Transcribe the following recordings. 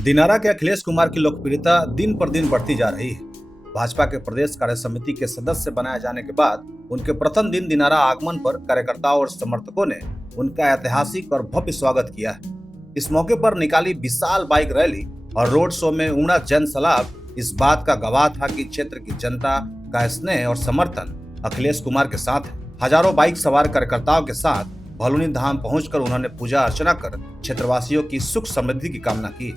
दिनारा के अखिलेश कुमार की लोकप्रियता दिन पर दिन बढ़ती जा रही है। भाजपा के प्रदेश कार्य समिति के सदस्य बनाए जाने के बाद उनके प्रथम दिन दिनारा आगमन पर कार्यकर्ताओं और समर्थकों ने उनका ऐतिहासिक और भव्य स्वागत किया है। इस मौके पर निकाली विशाल बाइक रैली और रोड शो में उमड़ा जन सैलाब इस बात का गवाह था कि क्षेत्र की जनता का स्नेह और समर्थन अखिलेश कुमार के साथ है। हजारों बाइक सवार कार्यकर्ताओं के साथ भलुनी धाम पहुंचकर उन्होंने पूजा अर्चना कर क्षेत्रवासियों की सुख समृद्धि की कामना की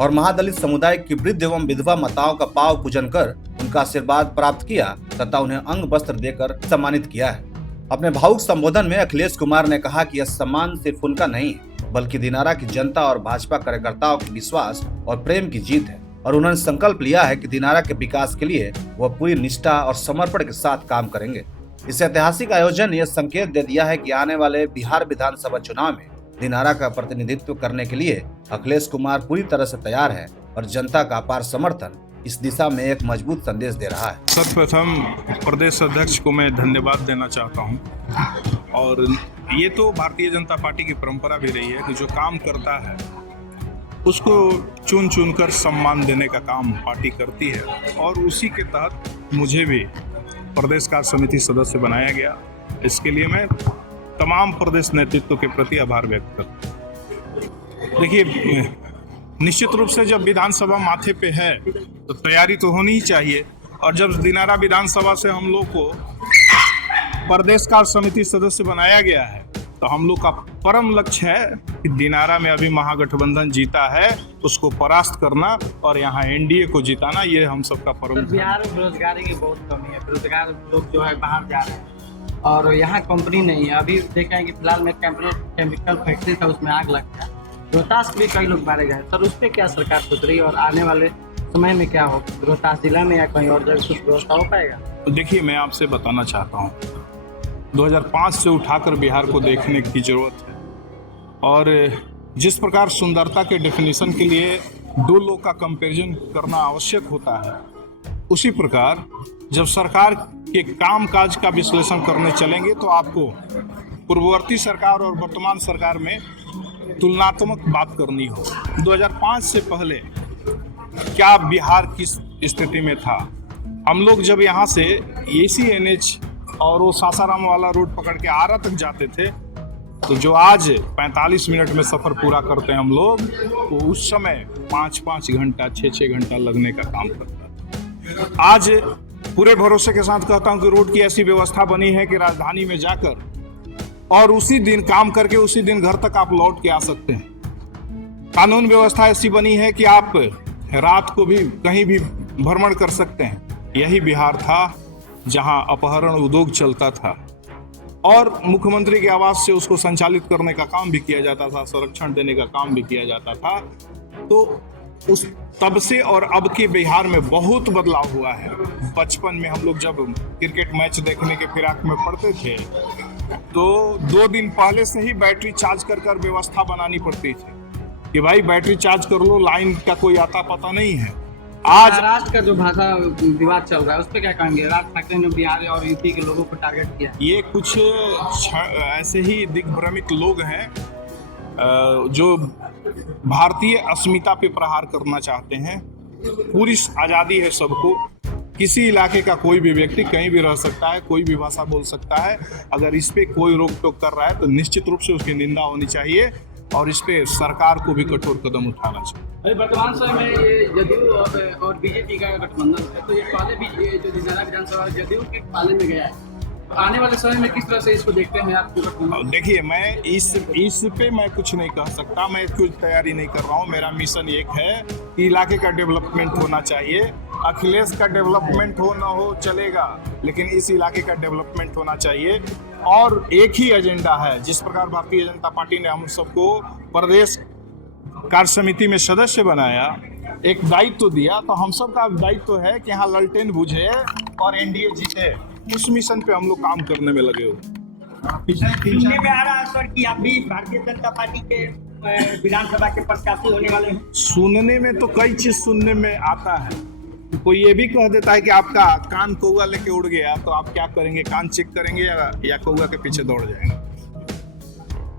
और महादलित समुदाय की वृद्ध एवं विधवा माताओं का पाव पूजन कर उनका आशीर्वाद प्राप्त किया तथा उन्हें अंग वस्त्र देकर सम्मानित किया है। अपने भावुक संबोधन में अखिलेश कुमार ने कहा कि यह सम्मान सिर्फ उनका नहीं है बल्कि दिनारा की जनता और भाजपा कार्यकर्ताओं के विश्वास और प्रेम की जीत है और उन्होंने संकल्प लिया है कि दिनारा के विकास के लिए वह पूरी निष्ठा और समर्पण के साथ काम करेंगे। इस ऐतिहासिक आयोजन ने यह संकेत दे दिया है कि आने वाले बिहार विधानसभा चुनाव में दिनारा का प्रतिनिधित्व करने के लिए अखिलेश कुमार पूरी तरह से तैयार है और जनता का अपार समर्थन इस दिशा में एक मजबूत संदेश दे रहा है। सर्वप्रथम प्रदेश अध्यक्ष को मैं धन्यवाद देना चाहता हूं और ये तो भारतीय जनता पार्टी की परंपरा भी रही है कि जो काम करता है उसको चुन चुन कर सम्मान देने का काम पार्टी करती है और उसी के तहत मुझे भी प्रदेश कार्य समिति सदस्य बनाया गया। इसके लिए मैं तमाम प्रदेश नेतृत्व के प्रति आभार व्यक्त करता हूँ। देखिए, निश्चित रूप से जब विधानसभा माथे पे है तो तैयारी तो होनी ही चाहिए और जब दिनारा विधानसभा से हम लोग को प्रदेश कार्य समिति सदस्य बनाया गया है तो हम लोग का परम लक्ष्य है कि दिनारा में अभी महागठबंधन जीता है उसको परास्त करना और यहाँ एनडीए को जिताना, ये हम सबका परम। बिहार में बेरोजगारी की बहुत कमी है, बेरोजगार लोग जो है बाहर जा रहे हैं और यहाँ कंपनी नहीं है। अभी देखें कि फिलहाल में केमिकल फैक्ट्री था, उसमें आग लग गया। रोहतास भी कई लोग मारे गए सर, उस पर क्या सरकार सोच रही है और आने वाले समय में क्या हो रोहतास जिला में या कहीं और जगह कुछ व्यवस्था हो पाएगा? देखिए, मैं आपसे बताना चाहता हूँ 2005 से उठाकर बिहार को देखने की जरूरत है और जिस प्रकार सुंदरता के डेफिनेशन के लिए दो लोग का कंपैरिजन करना आवश्यक होता है, उसी प्रकार जब सरकार के कामकाज का विश्लेषण करने चलेंगे तो आपको पूर्ववर्ती सरकार और वर्तमान सरकार में तुलनात्मक बात करनी हो। 2005 से पहले क्या बिहार किस स्थिति में था? हम लोग जब यहाँ से एसी एनएच और वो सासाराम वाला रोड पकड़ के आरा तक जाते थे तो जो आज 45 मिनट में सफर पूरा करते हैं हम लोग, तो उस समय 5-5 घंटा 6-6 घंटा लगने का काम करता था। आज पूरे भरोसे के साथ कहता हूं कि रोड की ऐसी व्यवस्था बनी है कि राजधानी में जाकर और उसी दिन काम करके उसी दिन घर तक आप लौट के आ सकते हैं। कानून व्यवस्था ऐसी बनी है कि आप रात को भी कहीं भी भ्रमण कर सकते हैं। यही बिहार था जहां अपहरण उद्योग चलता था और मुख्यमंत्री के आवास से उसको संचालित करने का काम भी किया जाता था, संरक्षण देने का काम भी किया जाता था। तो उस तब से और अब के बिहार में बहुत बदलाव हुआ है। बचपन में हम लोग जब क्रिकेट मैच देखने के फिराक में पड़ते थे तो 2 दिन पहले से ही बैटरी चार्ज कर व्यवस्था बनानी पड़ती थी कि भाई बैटरी चार्ज कर लो, लाइन का कोई आता पता नहीं है। आज महाराष्ट्र का जो भाषा विवाद चल रहा है उस पर क्या कहेंगे? राज ठाकरे ने बिहार और यूपी के लोगों को टारगेट किया। ये कुछ ऐसे ही दिग्भ्रमित लोग हैं जो भारतीय अस्मिता पे प्रहार करना चाहते हैं। पूरी आज़ादी है सबको, किसी इलाके का कोई भी व्यक्ति कहीं भी रह सकता है, कोई भी भाषा बोल सकता है। अगर इस पे कोई रोक टोक कर रहा है तो निश्चित रूप से उसकी निंदा होनी चाहिए और इस पे सरकार को भी कठोर कदम उठाना चाहिए। वर्तमान समय में ये जदयू और बीजेपी का गठबंधन है, तो ये पहले भी ये जो दिनारा विधानसभा जदयू के पाले में गया है, तो आने वाले समय में किस तरह से इसको देखते हैं आप? देखिए, मैं इस पे मैं कुछ नहीं कह सकता, मैं कुछ तैयारी नहीं कर रहा हूँ। मेरा मिशन एक है कि इलाके का डेवलपमेंट होना चाहिए। अखिलेश का डेवलपमेंट हो ना हो चलेगा, लेकिन इस इलाके का डेवलपमेंट होना चाहिए। और एक ही एजेंडा है, जिस प्रकार भारतीय जनता पार्टी ने हम सबको प्रदेश कार्य समिति में सदस्य बनाया, एक दायित्व दिया, तो हम सब का दायित्व है कि यहाँ ललटेन बुझे और एनडीए जीते। उस मिशन पे हम लोग काम करने में लगे हुए। सुनने में आ रहा है सर कि आप भी भारतीय जनता पार्टी के विधानसभा के प्रत्याशी होने वाले हैं। सुनने में तो कई चीज सुनने में आता है। कोई ये भी कह देता है कि आपका कान कौवा लेके उड़ गया तो आप क्या करेंगे? कान चेक करेंगे या कौवा के पीछे दौड़ जाएंगे?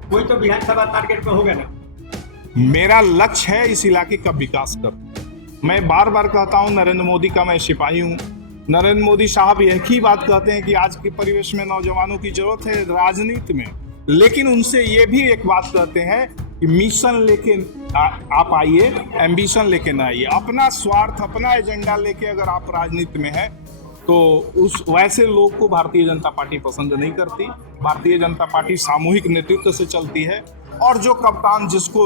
कोई तो विधानसभा टारगेट पे होगा ना? मेरा लक्ष्य है इस इलाके का विकास करना। मैं बार बार कहता हूं नरेंद्र मोदी का मैं सिपाही हूं। नरेंद्र मोदी साहब एक ही बात कहते हैं कि आज के परिवेश में नौजवानों की जरूरत है राजनीति में, लेकिन उनसे ये भी एक बात कहते हैं कि मिशन लेके आप आइए, एम्बिशन लेके ना आइए। अपना स्वार्थ, अपना एजेंडा लेके अगर आप राजनीति में हैं तो उस वैसे लोग को भारतीय जनता पार्टी पसंद नहीं करती। भारतीय जनता पार्टी सामूहिक नेतृत्व से चलती है और जो कप्तान जिसको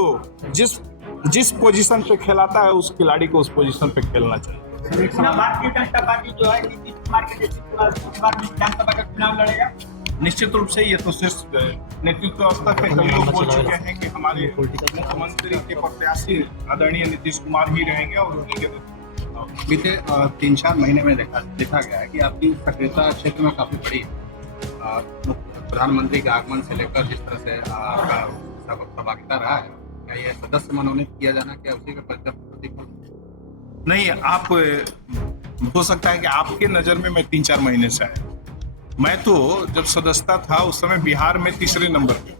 जिस पोजीशन पे खिलाता है उस खिलाड़ी को उस पोजीशन पे खेलना चाहिए। भारतीय जनता पार्टी जो है नीतीश कुमार के नेतृत्व में विधानसभा का चुनाव लड़ेगा। निश्चित रूप से ये तो सिर्फ नेतृत्व स्तर पे कई लोग बोल चुके हैं कि हमारे मुख्यमंत्री के प्रत्याशी आदरणीय नीतीश कुमार ही रहेंगे और उन्हीं के बीते 3-4 महीने में देखा गया है कि आपकी सक्रियता क्षेत्र में काफ़ी बड़ी है। प्रधानमंत्री के आगमन से लेकर जिस तरह से आपका सहभागिता रहा है, क्या ये सदस्य मनोनीत किया जाना क्या उसी का प्रतीक नहीं? आप हो सकता है कि आपके नज़र में मैं 3-4 महीने से आया। मैं तो जब सदस्यता था उस समय बिहार में तीसरे नंबर पे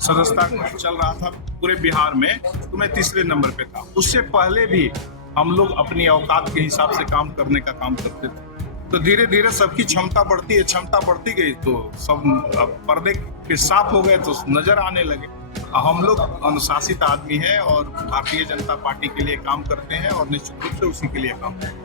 सदस्यता चल रहा था पूरे बिहार में, तो मैं तीसरे नंबर पे था। उससे पहले भी हम लोग अपनी औकात के हिसाब से काम करने का काम करते थे। तो धीरे धीरे सबकी क्षमता बढ़ती गई तो सब पर्दे के साफ हो गए तो नजर आने लगे। हम लोग अनुशासित आदमी हैं और भारतीय जनता पार्टी के लिए काम करते हैं और निश्चित रूप से उसी के लिए काम करते हैं।